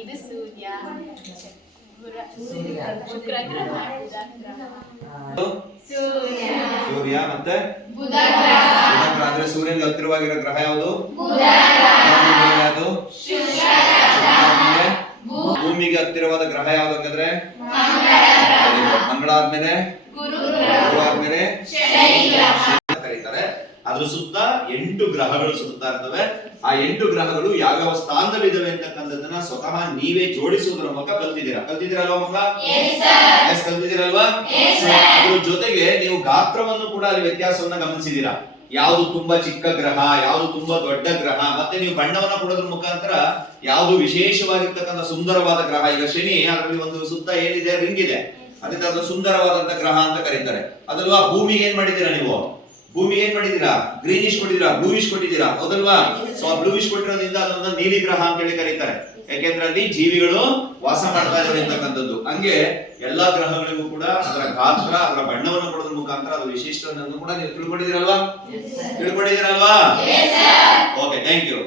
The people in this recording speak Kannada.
ಇದು ಸೂರ್ಯ, ಶುಕ್ರ ಗ್ರಹ, ಸೂರ್ಯ ಮತ್ತೆ ಬುಧ ಗ್ರಹ. ಅಂದ್ರೆ ಸೂರ್ಯನಿಗೆ ಹತ್ತಿರವಾಗಿರೋ ಗ್ರಹ ಯಾವುದು? ಯಾವುದು? ಭೂಮಿಗೆ ಹತ್ತಿರವಾದ ಗ್ರಹ ಯಾವ್ದು ಹಂಗಂದ್ರೆ? ಮಂಗಳ ಆದ್ಮೇಲೆ ಗುರು ಆದ್ಮೇಲೆ ಕರೀತಾರೆ. ಅದ್ರ ಸುತ್ತ 8 ಗ್ರಹಗಳು ಸುತ್ತಾ ಇರ್ತವೆ. ಆ 8 ಗ್ರಹಗಳು ಯಾವ್ಯಾವ ಸ್ಥಾನದಲ್ಲಿ ಇದಾವೆ ಅಂತಕ್ಕಂಥದ್ದನ್ನ ಸ್ವತಃ ನೀವೇ ಜೋಡಿಸುವುದರ ಮೂಲಕ ಕಲ್ತಿದ್ದೀರಲ್ವಾ ಮಕ್ಕಳ? ಕಲ್ತಿದ್ದೀರಲ್ವಾ? ಅದ್ರ ಜೊತೆಗೆ ನೀವು ಗಾತ್ರವನ್ನು ಕೂಡ ಅಲ್ಲಿ ವ್ಯತ್ಯಾಸವನ್ನ ಗಮನಿಸಿದೀರಾ. ಯಾವುದು ತುಂಬಾ ಚಿಕ್ಕ ಗ್ರಹ, ಯಾವುದು ತುಂಬಾ ದೊಡ್ಡ ಗ್ರಹ, ಮತ್ತೆ ನೀವು ಬಣ್ಣವನ್ನ ಕೊಡೋದ್ರ ಮುಖಾಂತರ ಯಾವುದು ವಿಶೇಷವಾಗಿರ್ತಕ್ಕಂಥ ಸುಂದರವಾದ ಗ್ರಹ. ಈಗ ಶನಿ, ಅದರಲ್ಲಿ ಒಂದು ಸುತ್ತ ಏನಿದೆ, ರಿಂಗ್ ಇದೆ, ಅದಕ್ಕೆ ಅದು ಸುಂದರವಾದಂತ ಗ್ರಹ ಅಂತ ಕರೀತಾರೆ ಅದಲ್ವಾ. ಭೂಮಿಗೆ ಏನ್ ಮಾಡಿದೀರಾ ನೀವು? ಭೂಮಿಗೆ ಏನ್ ಮಾಡಿದೀರಾ? ಗ್ರೀನಿಶ್ ಕೊಟ್ಟಿದ್ದೀರಾ, ಬ್ಲೂಯಿಶ್ ಕೊಟ್ಟಿದ್ದೀರಾ, ಹೌದಲ್ವಾ? ಸೊ ಆ ಬ್ಲೂಯಿಶ್ ಕೊಟ್ಟಿರೋದ್ರಿಂದ ಅದನ್ನ ನೀಲಿ ಗ್ರಹ ಅಂತ ಹೇಳಿ ಕರೀತಾರೆ. ಯಾಕೆಂದ್ರೆ ಅಲ್ಲಿ ಜೀವಿಗಳು ವಾಸ ಮಾಡ್ತಾ ಇದ್ದಾರೆ ಅಂತಕ್ಕಂಥದ್ದು. ಹಂಗೆ ಎಲ್ಲಾ ಗ್ರಹಗಳಿಗೂ ಕೂಡ ಅದರ ಗಾತ್ರ, ಅದರ ಬಣ್ಣವನ್ನು ಕೊಡೋದ್ರ ಮುಖಾಂತರ ಅದು ವಿಶಿಷ್ಟವನ್ನು ಕೂಡ ನೀವು ತಿಳ್ಕೊಂಡಿದ್ದೀರಲ್ವಾ? Okay, thank you.